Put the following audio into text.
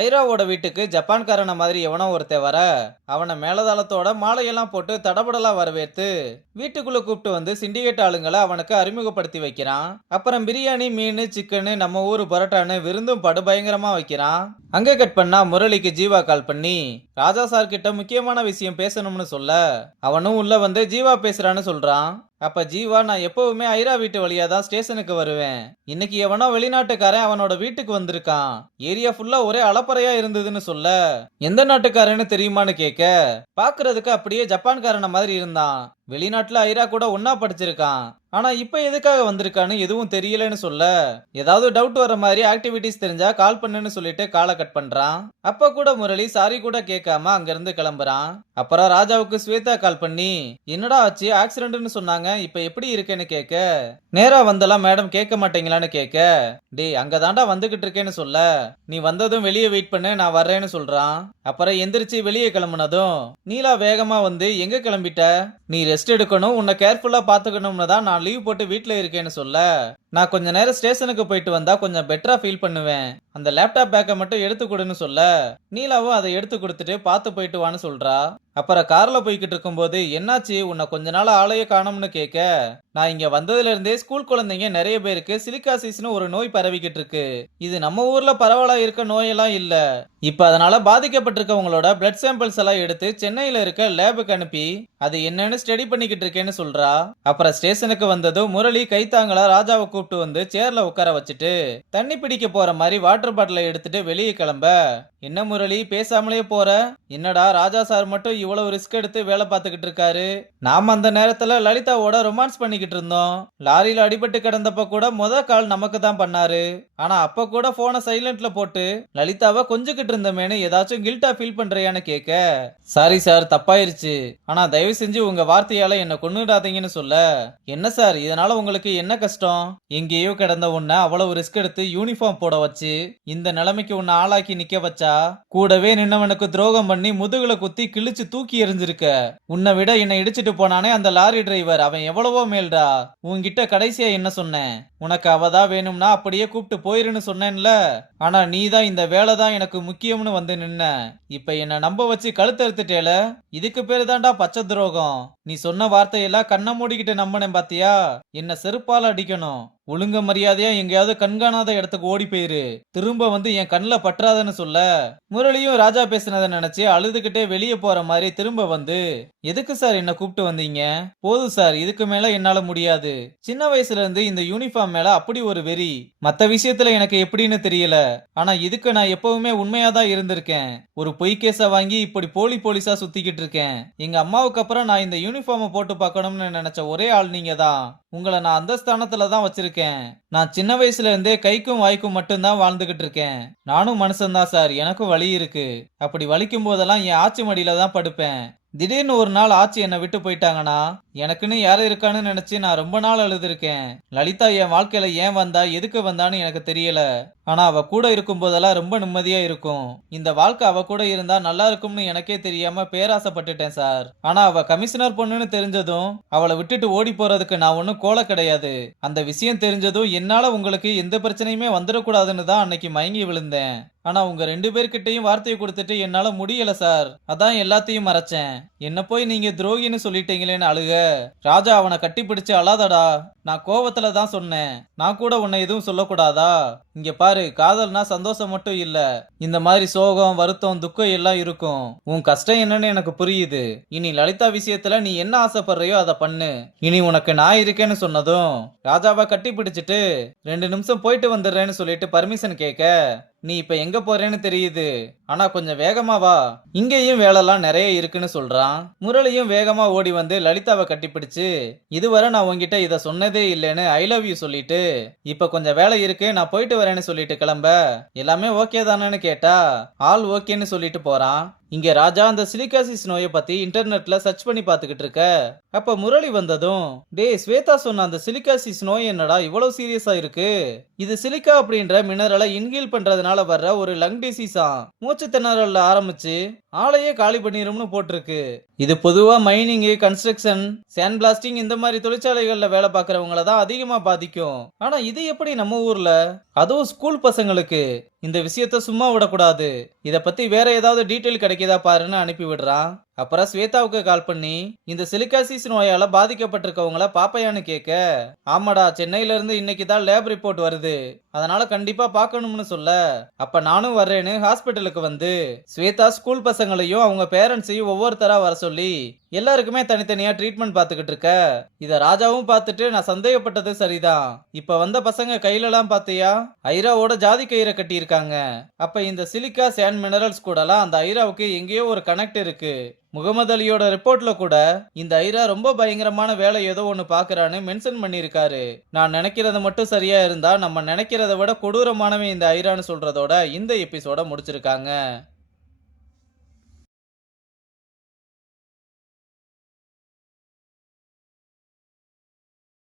ஐராவோட வீட்டுக்கு ஜப்பான்காரன மாதிரி எவனோ ஒருத்தன் வர, அவனை மேலதாளத்தோட மாலையெல்லாம் போட்டு தடபடலா வரவேற்று வீட்டுக்குள்ள கூப்பிட்டு வந்து சிண்டிகேட் ஆளுங்களை அவனுக்கு அறிமுகப்படுத்தி வைக்கிறான். அப்புறம் பிரியாணி, மீன், சிக்கனு, நம்ம ஊரு பரோட்டான்னு விருந்தும் படுபயங்கரமா வைக்கிறான். அங்க கட் பண்ணா முரளிக்கு ஜீவா கால் பண்ணி ராஜா சார் கிட்ட முக்கியமான விஷயம் பேசணும்னு சொல்ல, அவனும் உள்ள வந்து ஜீவா பேசுறான்னு சொல்றான். அப்ப ஜீவா, நான் எப்பவுமே ஐரா வீட்டு வழியா தான் ஸ்டேஷனுக்கு வருவேன். இன்னைக்கு எவனோ வெளிநாட்டுக்காரன் அவனோட வீட்டுக்கு வந்திருக்கான். ஏரியா ஃபுல்லா ஒரே அலப்பறையா இருந்ததுன்னு சொல்ல, எந்த நாட்டுக்காரன்னு தெரியுமான்னு கேட்க, பாக்குறதுக்கு அப்படியே ஜப்பான்காரன மாதிரி இருந்தான். வெளிநாட்டுல ஐரா கூட ஒன்னா படிச்சிருக்கான். ஆனா இப்ப எதுக்காக வந்திருக்கான்னு எதுவும் தெரியலன்னு சொல்ல, ஏதாவது டவுட் வர மாதிரி ஆக்டிவிட்டிஸ் தெரிஞ்சா கால் பண்ணுன்னு சொல்லிட்டு காலை கட் பண்றான். அப்ப கூட முரளி சாரி கூட கேட்காம அங்கிருந்து கிளம்புறான். அப்புறம் ராஜாவுக்கு ஸ்வேதா கால் பண்ணி, என்னடா ஆச்சு, ஆக்சிடென்ட்னு சொன்னாங்க, இப்ப எப்படி இருக்கேன்னு கேட்க, நேரா வந்தெல்லாம் மேடம் கேட்க மாட்டீங்களான்னு கேட்க, டேய் அங்க தாண்டா வந்துகிட்டு இருக்கேன்னு சொல்ல, நீ வந்ததும் வெளியே வெயிட் பண்ணு, நான் வர்றேன்னு சொல்றான். அப்புறம் எந்திரிச்சு வெளியே கிளம்புனதும் நீலா வேகமா வந்து, எங்க கிளம்பிட்ட, நீ ரெஸ்ட் எடுக்கணும், உன்னை கேர்ஃபுல்லா பாத்துக்கணும்னு தான் நான் லீவ் போட்டு வீட்ல இருக்கேன்னு சொல்ல, நான் கொஞ்ச நேரம் ஸ்டேஷனுக்கு போயிட்டு வந்தா கொஞ்சம் பெட்டரா ஃபீல் பண்ணுவேன், அந்த லேப்டாப் பேக்கை மட்டும் எடுத்து கொடுன்னு சொல்ல, நீலாவும் அதை எடுத்து கொடுத்துட்டு பார்த்து போயிட்டு வான்னு சொல்றா. அப்புறம் கார்ல போய்கிட்டு இருக்கும்போது, என்னாச்சு, உன்னை கொஞ்ச நாள் ஆளையே காணோம்னு கேட்க, நான் இங்க வந்ததுல இருந்தே ஸ்கூல் குழந்தைங்க நிறைய பேருக்கு சிலிகாசிஸ்னு ஒரு நோய் பரவிக்கிட்டு இருக்கு. இது நம்ம ஊர்ல பரவலா இருக்க நோயெல்லாம் இல்ல. இப்ப அதனால பாதிக்கப்பட்டிருக்கவங்களோட பிளட் சாம்பிள்ஸ் எல்லாம் எடுத்து சென்னையில இருக்க லேபுக்கு அனுப்பி அது என்னன்னு ஸ்டடி பண்ணிக்கிட்டு இருக்கேன்னு சொல்றா. அப்புறம் ஸ்டேஷனுக்கு வந்ததும் முரளி கைத்தாங்களா ராஜாவை கூப்பிட்டு வந்து சேர்ல உட்கார வச்சுட்டு தண்ணி பிடிக்க போற மாதிரி வாட்டர் பாட்டிலை எடுத்துட்டு வெளியே கிளம்ப, என்ன முரளி பேசாமலே போற, என்னடா ராஜா சார் மட்டும் இவ்வளவு ரிஸ்க் எடுத்து வேலை பார்த்துக்கிட்டு இருக்காரு, நாம அந்த நேரத்துல லலிதாவோட ரொமான்ஸ் பண்ணிக்கிட்டு இருந்தோம், லாரியில அடிபட்டு கிடந்தப்ப கூட கால் நமக்கு தான் பண்ணாரு, ஆனா அப்ப கூட போனை சைலண்ட்ல போட்டு லலிதாவை கொஞ்சிக்கிட்டு இருந்தமேனு ஏதாச்சும் கில்ட்டா ஃபீல் பண்றியான்னு கேட்க, சாரி சார் தப்பாயிருச்சு, ஆனா தயவு செஞ்சு உங்க வார்த்தையால என்ன கொன்னுடாதீங்கன்னு சொல்ல, என்ன சார் இதனால உங்களுக்கு என்ன கஷ்டம், எங்கேயோ கிடந்த உன்னை அவ்வளவு ரிஸ்க் எடுத்து யூனிஃபார்ம் போட வச்சு இந்த நிலைமைக்கு உன்னை ஆளாக்கி நிக்க வச்சா, கூடவே நின்னவனுக்கு துரோகம் பண்ணி முதுகுல குத்தி கிழிச்சு தூக்கி எறிஞ்சிருக்க, உன்னை விட என்னை இடிச்சிட்டு போனானே அந்த லாரி டிரைவர், அவன் எவ்வளவோ மேல்டா, உன்கிட்ட கடைசியா என்ன சொன்னேன், உனக்கு அவதான் வேணும்னா அப்படியே கூப்பிட்டு போயிருன்னு சொன்னேன்ல, ஆனா நீ தான் இந்த வேலை தான் எனக்கு முக்கியம்னு வந்து நின்ன, இப்ப என்ன நம்ப வச்சு கழுத்தறுத்துட்டேல, இதுக்கு பேரு தான்டா பச்சை துரோகம், நீ சொன்ன வார்த்தையெல்லாம் கண்ண மூடிக்கிட்டு நம்பினேன் பாத்தியா, என்ன செருப்பால அடிக்கணும், ஒழுங்க மரியாதையா எங்கேயாவது கண்காணாத இடத்துக்கு ஓடி போயிரு, திரும்ப வந்து என் கண்ணில் பற்றாதன்னு சொல்ல, முரளியும் ராஜா பேசினதை நினைச்சு அழுதுகிட்டே வெளியே போற மாதிரி திரும்ப வந்து, எதுக்கு சார் என்ன கூப்பிட்டு வந்தீங்க, போதும் சார் இதுக்கு மேல என்னால முடியாது, சின்ன வயசுல இருந்து இந்த யூனிஃபார்ம் மேல அப்படி ஒரு வெறி, மத்த விஷயத்துல எனக்கு எப்படின்னு தெரியல, ஆனா இதுக்கு நான் எப்பவுமே உண்மையா தான் இருந்திருக்கேன், ஒரு பொய் கேஸ வாங்கி இப்படி போலீஸா சுத்திக்கிட்டு இருக்கேன், எங்க அம்மாவுக்கு அப்புறம் நான் இந்த யூனிஃபார்மை போட்டு பார்க்கணும்னு நினைச்ச ஒரே ஆள் நீங்க தான், உங்களை நான் அந்த ஸ்தானத்துல தான் வச்சிருக்கேன், நான் சின்ன வயசுல இருந்தே கைக்கும் வாய்க்கும் மட்டும்தான் வாழ்ந்துகிட்டு இருக்கேன், நானும் மனுஷன்தான் சார், எனக்கும் வலி இருக்கு, அப்படி வலிக்கும் போதெல்லாம் என் ஆச்சி மடியில தான் படுப்பேன், திடீர்னு ஒரு நாள் ஆச்சி என்னை விட்டு போயிட்டாங்கன்னா எனக்குன்னு யாரும் இருக்கான்னு நினைச்சு நான் ரொம்ப நாள் அழுதுருக்கேன், லலிதா என் வாழ்க்கையில ஏன் வந்தா எதுக்கு வந்தான்னு எனக்கு தெரியல, ஆனா அவ கூட இருக்கும் போதெல்லாம் ரொம்ப நிம்மதியா இருக்கும், இந்த வாழ்க்கை அவ கூட இருந்தா நல்லா இருக்கும்னு எனக்கே தெரியாம பேராசைப்பட்டுட்டேன் சார், ஆனா அவ கமிஷனர் பொண்ணுன்னு தெரிஞ்சதும் அவளை விட்டுட்டு ஓடி போறதுக்கு நான் ஒன்னும் கோல கிடையாது, அந்த விஷயம் தெரிஞ்சதும் என்னால உங்களுக்கு எந்த பிரச்சனையுமே வந்துடக்கூடாதுன்னு தான் அன்னைக்கு மயங்கி விழுந்தேன், ஆனா உங்க 2 பேர்கிட்டையும் வார்த்தையை கொடுத்துட்டு என்னால முடியல சார், அதான் எல்லாத்தையும் மறைச்சேன், என்ன போய் நீங்க துரோகின்னு சொல்லிட்டீங்களேன்னு அழுக, ராஜா அவனை கட்டி பிடிச்சு அழாதடா, நான் கோவத்துல தான் சொன்னேன், நான் கூட உன்னை எதுவும் சொல்லக்கூடாதா, இங்க பாரு காதல்னா சந்தோஷம் மட்டும் இல்ல, இந்த மாதிரி சோகம் வருத்தம் துக்கம் எல்லாம் இருக்கும், உன் கஷ்டம் என்னன்னு எனக்கு புரியுது, இனி லலிதா விஷயத்துல நீ என்ன ஆசைப்படுறியோ அதை பண்ணு, இனி உனக்கு நான் இருக்கேன்னு சொன்னதும் ராஜாவை கட்டி பிடிச்சிட்டு 2 நிமிஷம் போயிட்டு வந்துடுறேன்னு சொல்லிட்டு பர்மிஷன் கேட்க, நீ இப்ப எங்க போறேன்னு தெரியுது, ஆனா கொஞ்சம் வேகமா வா, இங்கேயும் வேலைலாம் நிறைய இருக்குன்னு சொல்றான். முரளியும் வேகமா ஓடி வந்து லலிதாவை கட்டிப்பிடிச்சு, இதுவரை நான் உன்கிட்ட இத சொன்னதே இல்லைன்னு ஐ லவ் யூ சொல்லிட்டு, இப்ப கொஞ்சம் வேலை இருக்கு நான் போயிட்டு வரேன்னு சொல்லிட்டு கிளம்ப, எல்லாமே ஓகே தானேன்னு கேட்டா ஆல் ஓகேன்னு சொல்லிட்டு போறான். இங்க ராஜா அந்த சிலிகாசிஸ் நோயை பத்தி இன்டர்நெட்ல சர்ச் பண்ணி பாத்துக்கிட்டு இருக்க, அப்ப முரளி வந்ததும், டேய் ஸ்வேதா சொன்ன அந்த சிலிகாசிஸ் நோய் என்னடா இவ்வளவு சீரியஸா இருக்கு, இது சிலிக்கா அப்படின்ற மினரலை இன்ஹேல் பண்றதுனால வர்ற ஒரு லங் டிசீஸா, மூச்சு திணறல்ல ஆரம்பிச்சு ஆளையே காலி பண்ணிரும்னு போட்டிருக்கு. இது பொதுவா மைனிங், கன்ஸ்ட்ரக்ஷன், சாண்ட் பிளாஸ்டிங் இந்த மாதிரி தொழிற்சாலைகள்ல வேலை பார்க்கறவங்கள தான் அதிகமா பாதிக்கும். ஆனா இது எப்படி நம்ம ஊர்ல? அதுவும் ஸ்கூல் பசங்களுக்கு. இந்த விஷயத்த சும்மா விடக்கூடாது. இத பத்தி வேற ஏதாவது டீட்டெயில் கிடைக்குதா பாருன்னு அனுப்பி விடுறான். அப்புறம் ஸ்வேதாவுக்கு கால் பண்ணி இந்த சிலிகாசிஸ் நோயால பாதிக்கப்பட்டிருக்கவங்கள பாப்பையான்னு கேட்க, ஆமாடா சென்னையில இருந்து இன்னைக்கு தான் லேப் ரிப்போர்ட் வருது, அதனால கண்டிப்பா பார்க்கணும்னு சொல்ல, அப்ப நானும் வர்றேன்னு ஹாஸ்பிட்டலுக்கு வந்து ஸ்வேதா ஸ்கூல் பசங்களையும் அவங்க பேரண்ட்ஸையும் ஒவ்வொருத்தரா வர சொல்லி எல்லாருக்குமே தனித்தனியா ட்ரீட்மெண்ட் பார்த்துக்கிட்டு இருக்க. இத ராஜாவும் பார்த்துட்டு நான் சந்தேகப்பட்டது சரிதான். இப்ப வந்த பசங்க கையிலலாம் பாத்தியா ஐராவோட ஜாதி கயிறை கட்டி இருக்காங்க. அப்ப இந்த சிலிக்கா சாண்ட் மினரல்ஸ் கூடலாம் அந்த ஐராவுக்கு எங்கேயோ ஒரு கனெக்ட் இருக்கு. முகமது அலியோட ரிப்போர்ட்ல கூட இந்த ஐரா ரொம்ப பயங்கரமான வேலை ஏதோ ஒன்னு பாக்குறான்னு மென்ஷன் பண்ணிருக்காரு. நான் நினைக்கிறது மட்டும் சரியா இருந்தா நம்ம நினைக்கிறத விட கொடூரமானவன் இந்த ஐரான்னு சொல்றதோட இந்த எபிசோட முடிச்சிருக்காங்க.